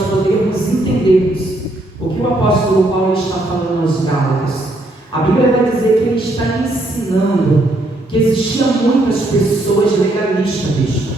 nós podermos entendermos o que o apóstolo Paulo está falando aos Gálatas. A Bíblia vai dizer que ele está ensinando que existiam muitas pessoas legalistas,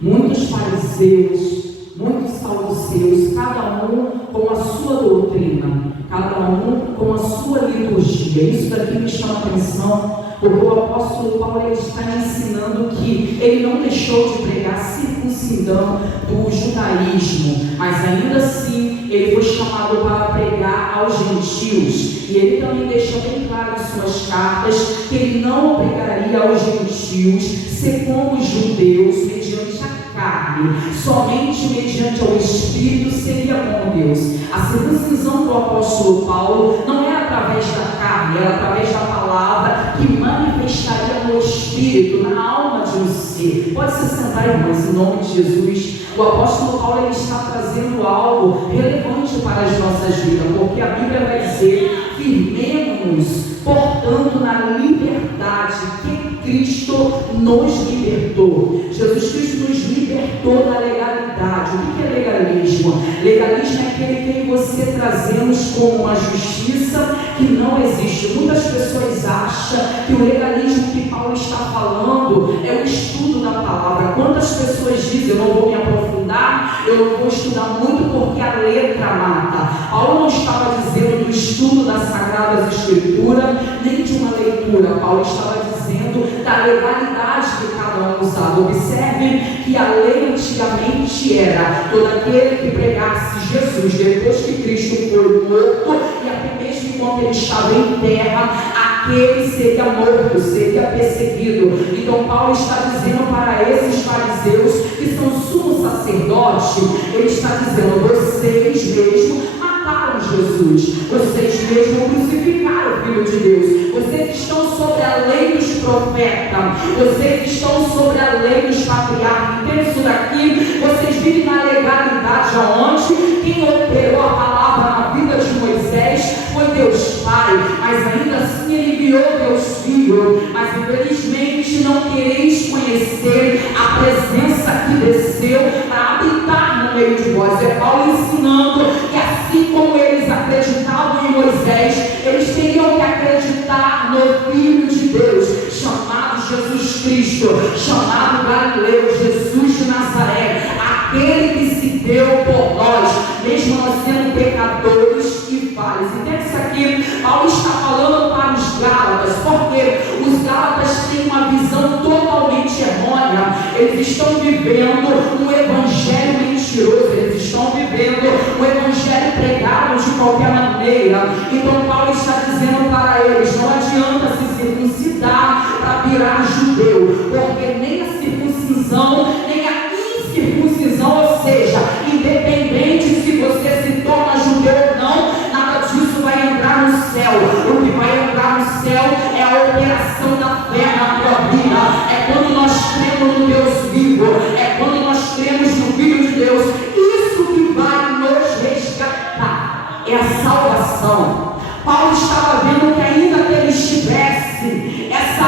muitos fariseus, muitos saduceus, cada um com a sua doutrina, cada um com a sua liturgia. Isso daqui me chama a atenção, porque o apóstolo Paulo ele está ensinando que ele não deixou de pregar a circuncisão do judaísmo, mas ainda assim ele foi chamado para pregar aos gentios, e ele também deixa bem claro em suas cartas que ele não pregaria aos gentios ser como os judeus mediante a carne, somente mediante o Espírito seria como Deus. A circuncisão do apóstolo Paulo não é através da carne, é através da palavra que manifestaria no Espírito, na alma de um ser. Pode se sentar, irmãos, em nome de Jesus. O apóstolo Paulo ele está trazendo algo relevante para as nossas vidas, porque a Bíblia vai dizer: firmemos, portanto, na liberdade que Cristo nos libertou. Jesus Cristo nos libertou da legalidade. O que é legalismo? Legalismo é aquele que você trazemos como uma justiça que não existe. Muitas pessoas acham que o legalismo que Paulo está falando é o estudo da palavra. Quantas pessoas dizem: eu não vou me aprofundar, eu não vou estudar muito porque a letra mata. Paulo não estava dizendo do estudo das Sagradas Escrituras, nem de uma leitura. Paulo estava dizendo da legalidade que cada um usava. Observe que a lei antigamente era: todo aquele que pregasse Jesus depois que Cristo foi morto, e até mesmo enquanto ele estava em terra, aquele seria morto, seria perseguido. Então Paulo está dizendo para esses fariseus que são sumo sacerdote, ele está dizendo: vocês mesmos mataram Jesus, vocês mesmos crucificaram o Filho de Deus, vocês estão sobre a lei dos profetas, vocês estão sobre a lei dos patriarcas. Entende isso daqui? Vocês vivem na legalidade aonde quem operou a palavra na vida de Moisés foi Deus Pai, mas ainda assim ele enviou Deus Filho. Mas infelizmente não quereis conhecer a presença que desceu para habitar no meio de vós. É Paulo ensinando que assim como eles acreditavam em Moisés, eles teriam que acreditar no Filho de Deus, chamado Jesus Cristo, chamado Galileu, Jesus de Nazaré, aquele que se deu por nós, mesmo nós sendo pecadores e falhos. Entende isso aqui? Paulo está falando para os Gálatas, porque os Gálatas têm uma visão totalmente errônea. Eles estão vivendo um evangelho mentiroso, eles estão vivendo um evangelho pregado de qualquer maneira. Então Paulo está dizendo para eles: não adianta se circuncidar para virar judeu, porque nem a circuncisão, nem a incircuncisão, ou seja, independente se você se torna judeu ou não, nada disso vai entrar no céu. O que vai entrar no céu é a operação da fé na tua vida, é quando nós cremos no Deus vivo, é quando nós cremos no Filho de Deus. Isso que vai nos resgatar, é a salvação. Paulo estava vendo que ainda que ele estivesse essa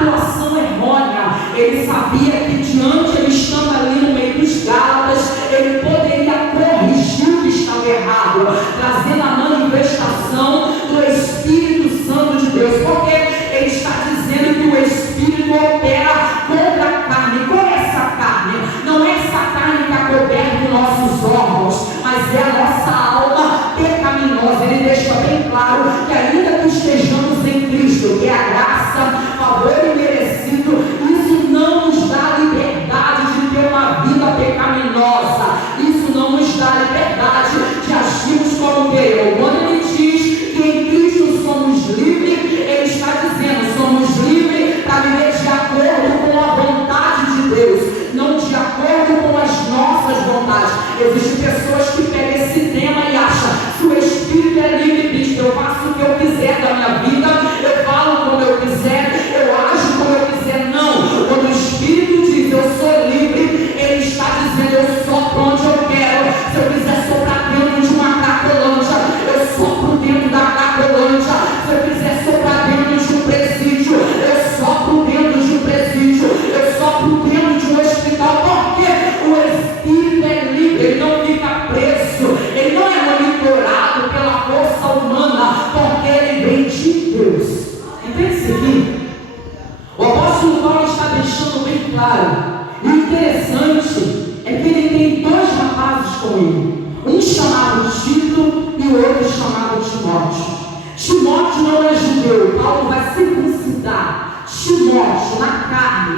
atuação errônea, ele sabia que diante, ele estando ali no meio dos Gálatas, ele poderia corrigir o que estava errado, trazendo a manifestação do Espírito Santo de Deus, porque ele está dizendo que o Espírito opera contra a carne. Qual é essa carne? Não é essa carne que acoberta nossos órgãos, mas é a nossa alma pecaminosa. Ele deixa bem claro que ainda que estejamos em Cristo, que é a graça, favor e merecido, isso não nos dá liberdade de ter uma vida pecaminosa, isso não nos dá liberdade de agirmos como queremos. Quando ele diz que em Cristo somos livres, ele está dizendo: somos livres para viver de acordo com a vontade de Deus, não de acordo com as nossas vontades. Existem pessoas que pegam esse tema e acham: se o Espírito é livre, Cristo, eu faço o que eu quiser da minha vida, eu falo como eu quiser, eu ajo como eu quiser. Não, quando o Espírito diz eu sou livre, ele está dizendo: eu sopro onde eu quero. Se eu quiser soprar dentro de uma cracolândia, eu sopro dentro da cracolândia. Se eu quiser soprar dentro de um presídio, eu sopro dentro de um presídio, eu sopro dentro de um hospital, porque o Espírito é livre, ele não fica preso com ele. Um chamado Tito e o outro chamado Timóteo. Timóteo não é judeu. Paulo vai circuncidar Timóteo na carne,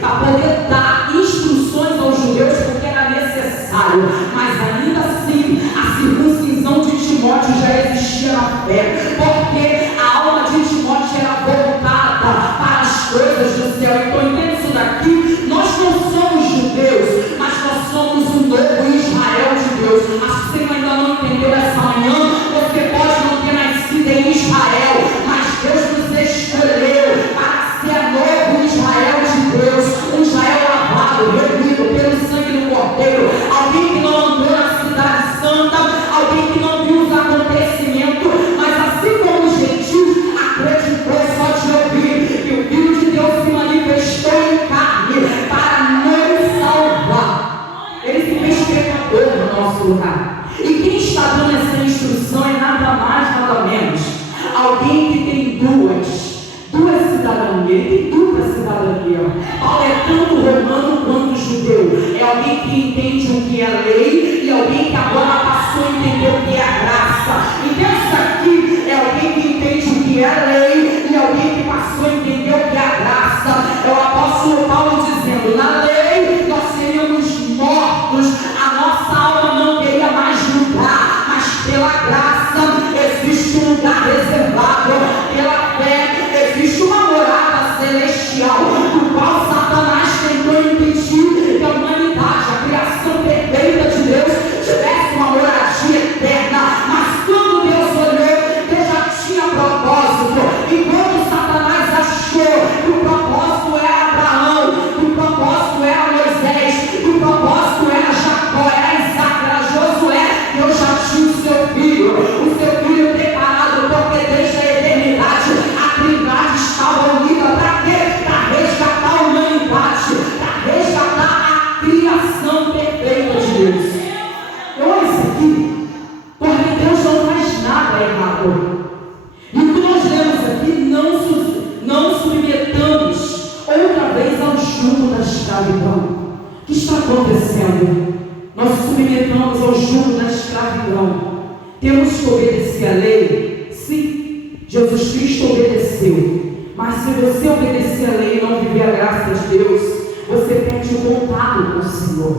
para poder dar instruções aos judeus, porque era necessário. Mas ainda assim, a circuncisão de Timóteo já existia na fé, porque a alma de Timóteo era voltada para as coisas do céu. Então entende isso daqui? Nós não somos judeus, mas nós somos o novo Israel de Deus. Acho que você ainda não entendeu essa manhã. Você pode não ter nascido em Israel, mas Deus nos escolheu para ser novo Israel de Deus, um Israel lavado, remido pelo sangue do Cordeiro. Alguém que não andou na cidade santa, alguém que não viu os acontecimentos, mas assim como os gentios acreditou só de ouvir que o Filho de Deus se manifestou em carne para nos salvar. Ele se fez pecador no nosso lugar. E quem está dando essa instrução é nada mais, nada menos alguém que tem duas cidadanias. Ele tem dupla cidadania. Paulo é tanto romano quanto judeu. É alguém que entende o que é lei e alguém que agora passou a entender o que é a graça. Então isso aqui é alguém que entende o que é lei e alguém que passou a entender o que é a graça. É o apóstolo Paulo dizendo: na lei nós seríamos mortos, a nossa alma não teria mais lugar, mas pela graça existe um lugar reservado. Pela fé existe uma morada celestial, do qual Satanás tentou impedir que a humanidade, a criação perfeita de Deus, tivesse uma moradia eterna. Mas quando Deus olhou, Deus já tinha propósito. E quando Satanás achou que o propósito era Abraão, que o propósito era Moisés, que o propósito era Jacó, era Isaac, era Josué, Deus já tinha o seu filho preparado, porque desde a eternidade a Trindade estava unida para quê? Para resgatar a humanidade, para resgatar a criação perfeita de Deus. Olha isso aqui, porque Deus não faz nada errado. E o que nós lemos aqui, não submetamos outra vez ao jugo da escravidão. O que está acontecendo? Nós submetamos ao jugo da escravidão. Temos que obedecer a lei? Sim, Jesus Cristo obedeceu. Mas se você obedecer a lei e não viver a graça de Deus, você perde o contato com o Senhor.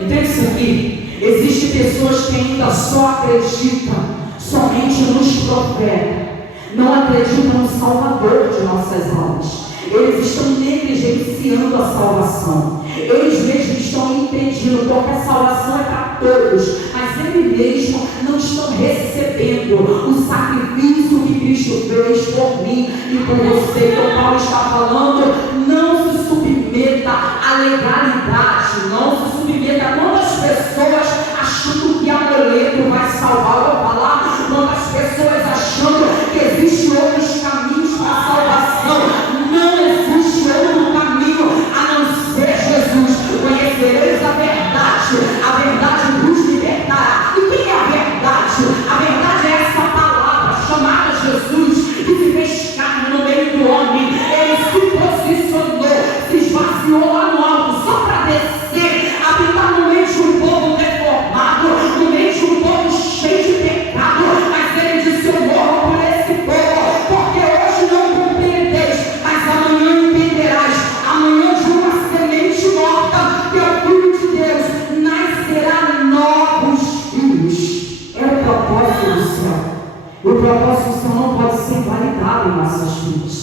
Entende isso aqui? Existem pessoas que ainda só acreditam somente nos profetas, não acreditam no Salvador de nossas almas. Eles estão negligenciando a salvação. Eles mesmos estão impedindo, porque a salvação é para todos, mas eles mesmos não estão recebendo o sacrifício que Cristo fez por mim e por você. Então Paulo está falando: não se submeta à legalidade, não se submeta a quantas pessoas achando que amuleto vai salvar. Eu vou falar, quantas pessoas achando que existem outros caminhos para a salvação. Não existe outro caminho a não ser Jesus. Conhecereis a verdade vos libertará. E quem é a verdade? A verdade é essa palavra chamada Jesus, que se fez carne no meio do homem. Ele se posicionou, se esvaziou lá no alto, só para descer, habitar no meio de um povo deformado, no meio de um povo cheio de pecado. Mas ele disse: eu morro por esse povo, porque hoje não compreendeis, mas amanhã entenderás. Amanhã de uma semente morta, que é o Filho de Deus, nascerá novos filhos. É o propósito do céu. O propósito do céu não pode ser invalidado em nossas vidas.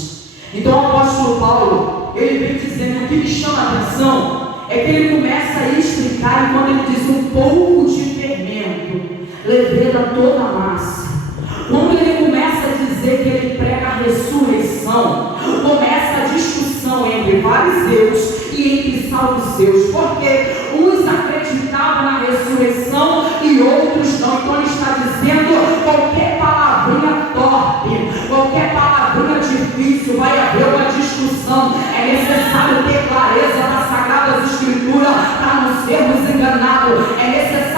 Então o apóstolo Paulo, ele vem dizendo: o que me chama a atenção é que ele começa a explicar, e quando ele diz um pouco de fermento, leveda toda a massa. Quando ele começa a dizer que ele prega a ressurreição, começa a discussão entre fariseus e entre saduceus, porque uns acreditavam na ressurreição e outros não. Então ele está dizendo: qualquer palavrinha torpe, qualquer palavrinha difícil, vai haver uma discussão. É necessário ter clareza das Sagradas Escrituras para não sermos enganados. É necessário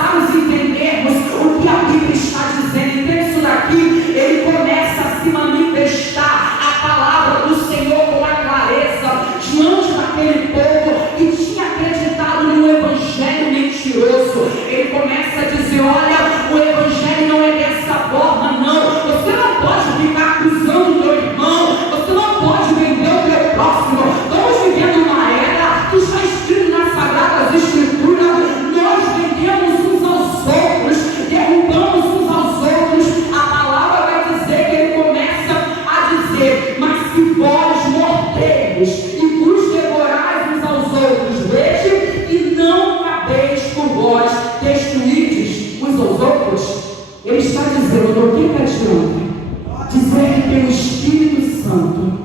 uns aos outros, ele está dizendo: do que adianta dizer que tem o Espírito Santo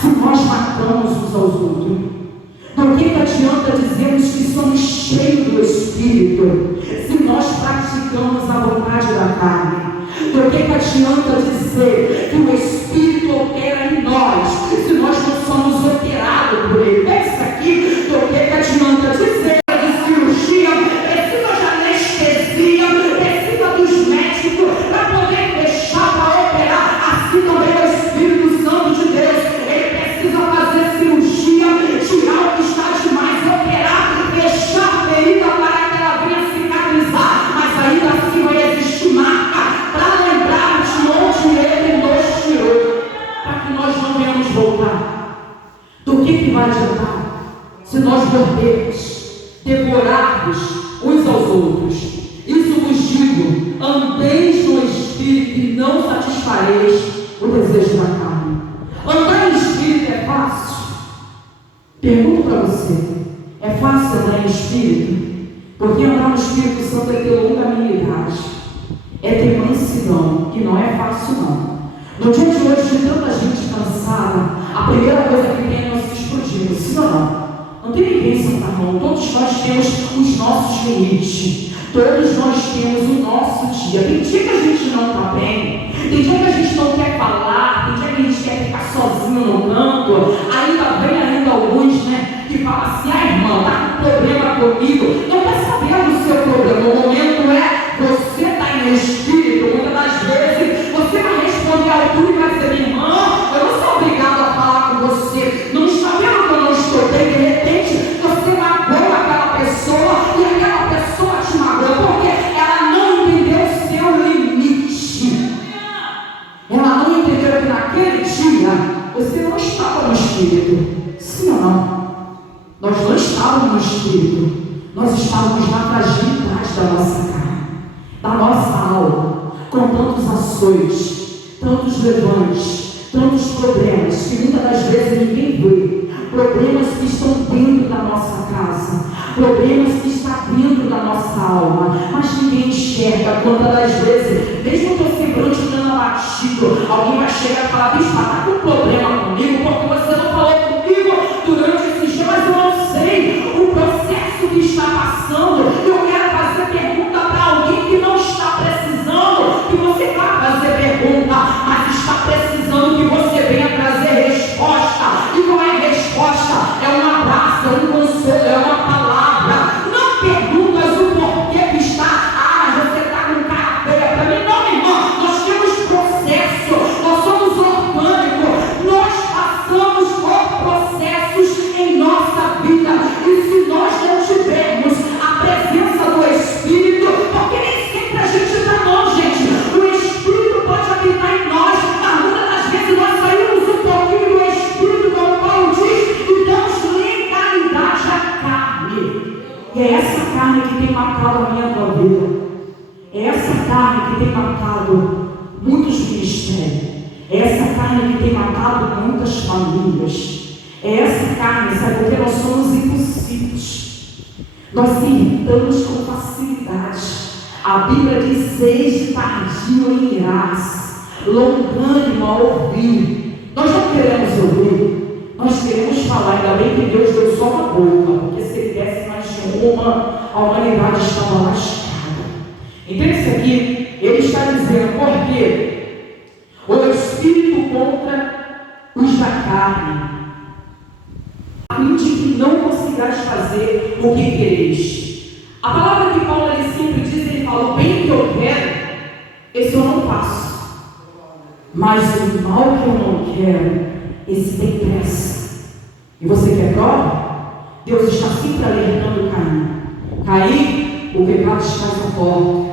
se nós matamos uns aos outros? Do que adianta dizermos que somos cheios do Espírito se nós praticamos a vontade da carne? Do que adianta dizer que o Espírito opera em nós se nós não somos operados por ele? Pensa aqui, do que adianta dizer de cirurgia, precisa de anestesia, precisa dos médicos para poder deixar para operar? Assim também é o Espírito Santo de Deus, ele precisa fazer cirurgia, tirar o que está demais, operar, fechar a ferida para que ela venha cicatrizar, mas ainda assim vai existir marca para lembrar de onde ele nos tirou, para que nós não venhamos voltar. Do que vai adiantar se nós mordermos, devorarmos uns aos outros? Isso vos digo: andeis no Espírito e não satisfareis o desejo da carne. Andar no Espírito é fácil? Pergunto para você: é fácil andar no Espírito? Porque andar no Espírito Santo é ter longanimidade, é ter mansidão, que não é fácil não. No dia de hoje, de tanta gente cansada, a primeira coisa que tem é nós explodimos, sim ou não? Não tem ninguém sem a mão, todos nós temos os nossos limites, todos nós temos o nosso dia. Tem dia que a gente não está bem, tem dia que a gente não quer falar, tem dia que a gente quer ficar sozinho no canto. Ainda vem alguns, né, que falam assim: ah, irmã, está com problema comigo. Não quer saber do seu problema, o momento é você está em espírito. Muitas das vezes você vai responder ao altura e vai dizer: irmã, eu não sou obrigado a falar com você, não está vendo que eu não estou bem? De repente você magoa aquela pessoa e aquela pessoa te magoa porque ela não entendeu o seu limite. Ela não entendeu que naquele dia você não estava no Espírito. Sim ou não? Nós não estávamos no Espírito, nós estávamos na fragilidade da nossa carne, da nossa alma, com tantos açoites, tantos levantes, tantos problemas que muitas das vezes ninguém vê. Problemas que estão dentro da nossa casa, problemas que estão dentro da nossa alma, mas ninguém enxerga. Quantas das vezes, mesmo que eu semblante estando abatido, alguém vai chegar e falar: bicho, está com problema comigo porque você não falou comigo durante esse dia, mas eu não sei o processo que está passando. Eu quero fazer pergunta para alguém que não está precisando que você vá fazer pergunta, mas está precisando que você venha trazer resposta. E qual é a resposta? É um abraço, é um conselho, é uma palavra. Não perguntas o porquê que está. Ah, você está com cara feia para mim. Não, irmão, nós temos processo, nós somos orgânicos, nós passamos por processos em nossa vida. E se nós não tivermos a presença do Espírito, porque nem sempre a gente está não, gente. O Espírito pode habitar em nós, mas muitas das vezes nós saímos um pouquinho do Espírito, como Paulo diz, e damos legalidade à carne. E é essa carne que tem matado a minha tua vida. É essa carne que tem matado muitos ministérios. É essa carne que tem matado muitas famílias. É essa carne, sabe, porque nós somos impossíveis. Nós se irritamos com facilidade. A Bíblia diz: seja tardio em irar-se, longânimo a ouvir. Nós não queremos ouvir, nós queremos falar. Ainda bem que Deus deu só uma boca, porque se ele desse mais de uma, a humanidade estava lascada. Entende isso aqui? Ele está dizendo: porque o Espírito contra os da carne, a fim de que não consigais fazer o que quereis. A palavra que Paulo ele sempre diz, ele fala: o bem que eu quero, esse eu não faço, mas o mal que eu não quero, esse tem pressa. E você quer prova? Deus está sempre alertando Caim. Caim, o pecado está à porta.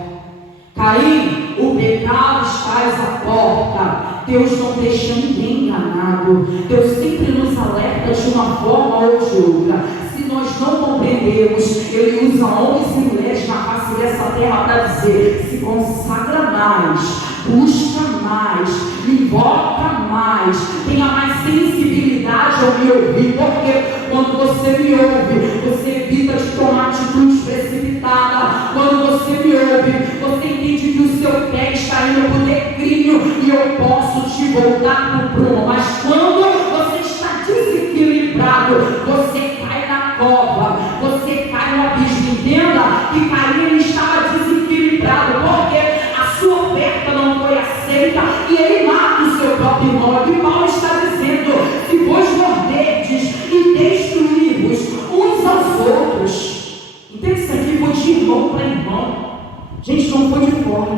Caim, o pecado está à porta. Deus não deixa ninguém enganado. Deus sempre nos alerta de uma forma ou de outra. Se nós não compreendemos, Ele usa homens e mulheres na face dessa terra para dizer: se consagra mais, busca mais, invoca mais, tenha mais sensibilidade ao me ouvir. Porque quando você me ouve, você evita de tomar atitude precipitada. Quando você você me ouve, você entende que o seu pé está indo para o declínio e eu posso te voltar para o prumo. Mas quando você está desequilibrado, você cai na cova, você cai no abismo. Entenda que Caim ele estava desequilibrado, porque a sua oferta não foi aceita e ele mata o seu próprio irmão. E Paulo está dizendo: se vos morderdes e destruí-vos uns aos outros. Entende? Isso aqui foi de irmão para irmão. Gente, não foi de fora.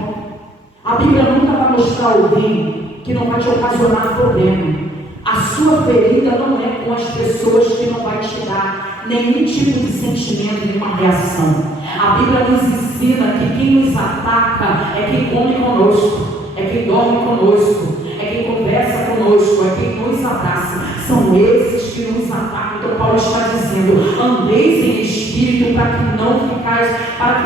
A Bíblia nunca vai mostrar alguém que não vai te ocasionar problema. A sua ferida não é com as pessoas que não vai te dar nenhum tipo de sentimento, nenhuma reação. A Bíblia nos ensina que quem nos ataca é quem come conosco, é quem dorme conosco, é quem conversa conosco, é quem nos abraça. São esses que nos atacam. Então Paulo está dizendo: andeis em espírito para que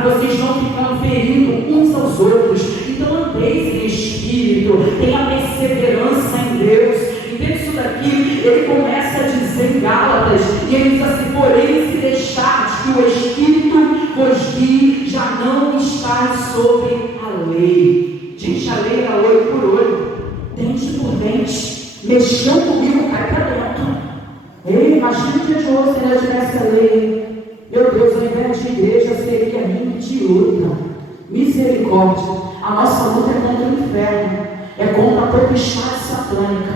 vocês não fiquem ferindo uns aos outros. Então andeis em espírito, tenha perseverança em Deus. Entende isso daqui? Ele começa a dizer em Gálatas, e ele diz assim: porém, se deixardes que o Espírito vos guie, já não estáis sobre a lei. Gente, a lei era olho por olho, dente por dente. Mexeu comigo, cai para dentro. Ei, imagina o dia de hoje se ela tivesse a lei. Meu Deus, ao invés de igreja seria ringue de luta. Misericórdia. A nossa luta é contra o inferno, é contra a potestade satânica.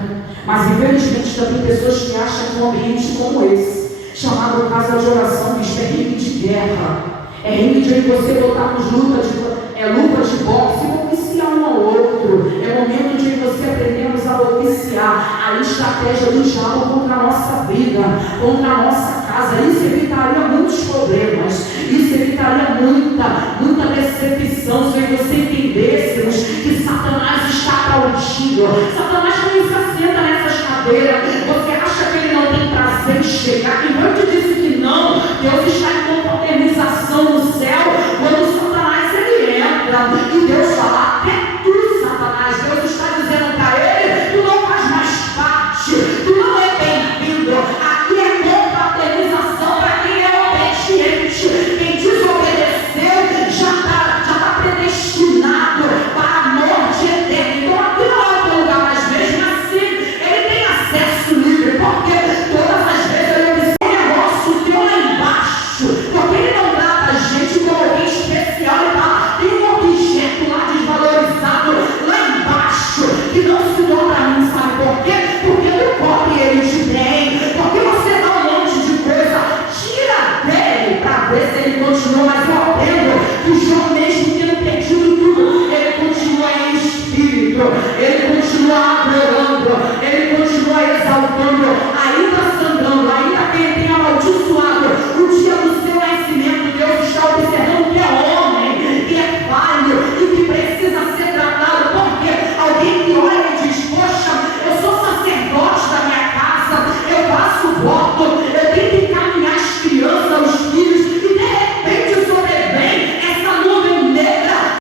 Mas infelizmente também pessoas que acham que um ambiente como esse, chamado casa de oração, bicho, é ringue de guerra, é ringue de você botarmos luta de boxe e oficiar um ao outro. É momento de você aprendermos a oficiar a estratégia do diabo contra a nossa vida, contra a nossa